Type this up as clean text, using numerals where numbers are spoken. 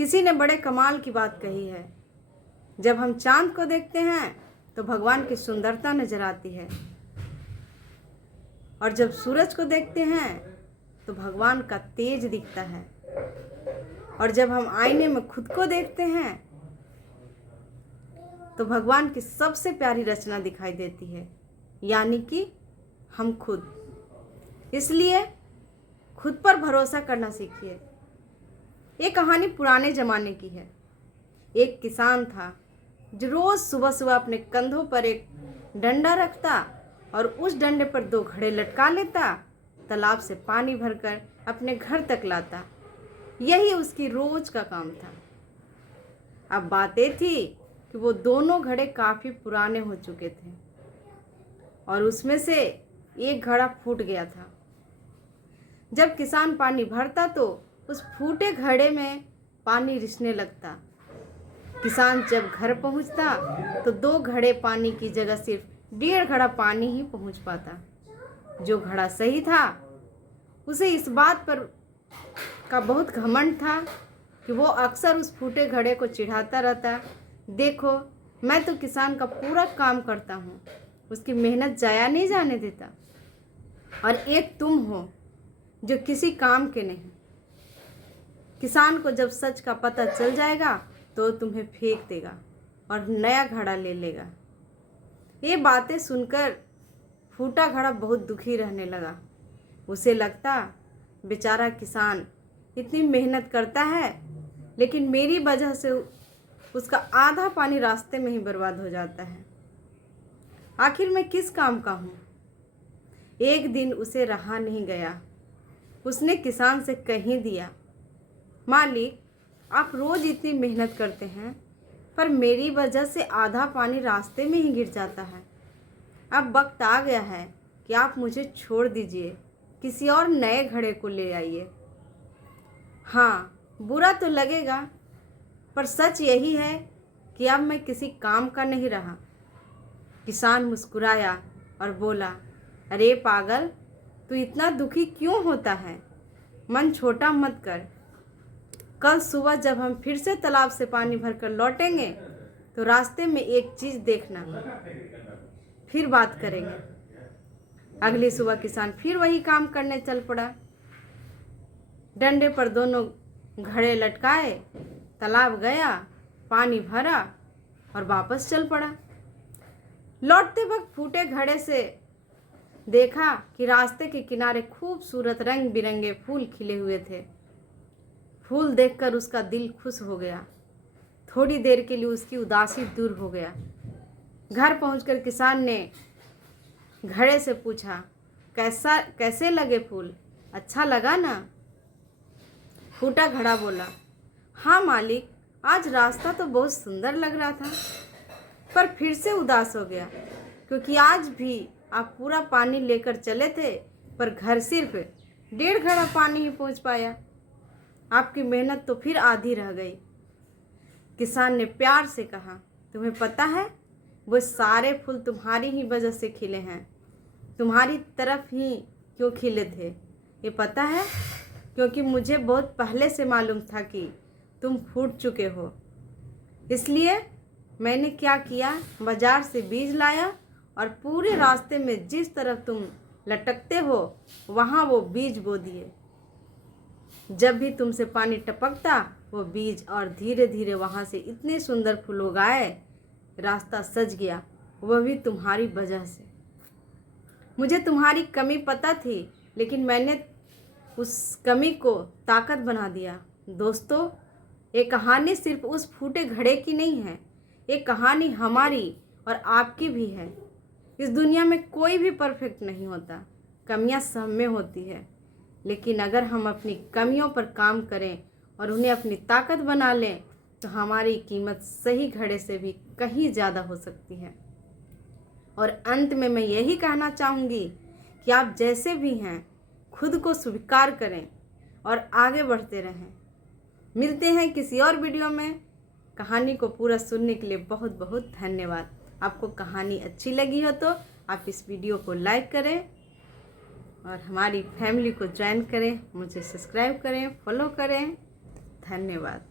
किसी ने बड़े कमाल की बात कही है, जब हम चांद को देखते हैं तो भगवान की सुंदरता नजर आती है, और जब सूरज को देखते हैं तो भगवान का तेज दिखता है, और जब हम आईने में खुद को देखते हैं तो भगवान की सबसे प्यारी रचना दिखाई देती है, यानी कि हम खुद। इसलिए खुद पर भरोसा करना सीखिए। ये कहानी पुराने ज़माने की है। एक किसान था जो रोज़ सुबह सुबह अपने कंधों पर एक डंडा रखता और उस डंडे पर 2 घड़े लटका लेता, तालाब से पानी भरकर अपने घर तक लाता। यही उसकी रोज़ का काम था। अब बात ये थी कि वो दोनों घड़े काफ़ी पुराने हो चुके थे और उसमें से एक घड़ा फूट गया था। जब किसान पानी भरता तो उस फूटे घड़े में पानी रिसने लगता। किसान जब घर पहुंचता तो 2 घड़े पानी की जगह सिर्फ 1.5 घड़ा पानी ही पहुंच पाता। जो घड़ा सही था उसे इस बात पर का बहुत घमंड था कि वो अक्सर उस फूटे घड़े को चिढ़ाता रहता, देखो मैं तो किसान का पूरा काम करता हूँ, उसकी मेहनत जाया नहीं जाने देता, और एक तुम हो जो किसी काम के नहीं। किसान को जब सच का पता चल जाएगा तो तुम्हें फेंक देगा और नया घड़ा ले लेगा। ये बातें सुनकर फूटा घड़ा बहुत दुखी रहने लगा। उसे लगता, बेचारा किसान इतनी मेहनत करता है लेकिन मेरी वजह से उसका आधा पानी रास्ते में ही बर्बाद हो जाता है। आखिर मैं किस काम का हूँ। एक दिन उसे रहा नहीं गया। उसने किसान से कह दिया, मालिक आप रोज़ इतनी मेहनत करते हैं पर मेरी वजह से आधा पानी रास्ते में ही गिर जाता है। अब वक्त आ गया है कि आप मुझे छोड़ दीजिए, किसी और नए घड़े को ले आइए। हाँ, बुरा तो लगेगा पर सच यही है कि अब मैं किसी काम का नहीं रहा। किसान मुस्कुराया और बोला, अरे पागल, तू इतना दुखी क्यों होता है? मन छोटा मत कर। कल सुबह जब हम फिर से तालाब से पानी भरकर लौटेंगे तो रास्ते में एक चीज़ देखना, फिर बात करेंगे। अगली सुबह किसान फिर वही काम करने चल पड़ा। डंडे पर दोनों घड़े लटकाए, तालाब गया, पानी भरा और वापस चल पड़ा। लौटते वक्त फूटे घड़े से देखा कि रास्ते के किनारे खूबसूरत रंग बिरंगे फूल खिले हुए थे। फूल देखकर उसका दिल खुश हो गया। थोड़ी देर के लिए उसकी उदासी दूर हो गया। घर पहुंचकर किसान ने घड़े से पूछा, कैसे लगे फूल, अच्छा लगा ना? फूटा घड़ा बोला, हाँ मालिक, आज रास्ता तो बहुत सुंदर लग रहा था पर फिर से उदास हो गया क्योंकि आज भी आप पूरा पानी लेकर चले थे पर घर सिर्फ 1.5 घड़ा पानी ही पहुंच पाया। आपकी मेहनत तो फिर आधी रह गई। किसान ने प्यार से कहा, तुम्हें पता है वो सारे फूल तुम्हारी ही वजह से खिले हैं। तुम्हारी तरफ ही क्यों खिले थे ये पता है? क्योंकि मुझे बहुत पहले से मालूम था कि तुम फूट चुके हो। इसलिए मैंने क्या किया, बाजार से बीज लाया और पूरे रास्ते में जिस तरफ तुम लटकते हो वहाँ वो बीज बो दिए। जब भी तुमसे पानी टपकता वो बीज और धीरे धीरे वहाँ से इतने सुंदर फूल उगाए, रास्ता सज गया, वह भी तुम्हारी वजह से। मुझे तुम्हारी कमी पता थी लेकिन मैंने उस कमी को ताकत बना दिया। दोस्तों, ये कहानी सिर्फ उस फूटे घड़े की नहीं है, ये कहानी हमारी और आपकी भी है। इस दुनिया में कोई भी परफेक्ट नहीं होता, कमियां सब में होती है, लेकिन अगर हम अपनी कमियों पर काम करें और उन्हें अपनी ताकत बना लें तो हमारी कीमत सही घड़े से भी कहीं ज़्यादा हो सकती है। और अंत में मैं यही कहना चाहूँगी कि आप जैसे भी हैं खुद को स्वीकार करें और आगे बढ़ते रहें। मिलते हैं किसी और वीडियो में। कहानी को पूरा सुनने के लिए बहुत बहुत धन्यवाद। आपको कहानी अच्छी लगी हो तो आप इस वीडियो को लाइक करें और हमारी फैमिली को ज्वाइन करें, मुझे सब्सक्राइब करें, फॉलो करें। धन्यवाद।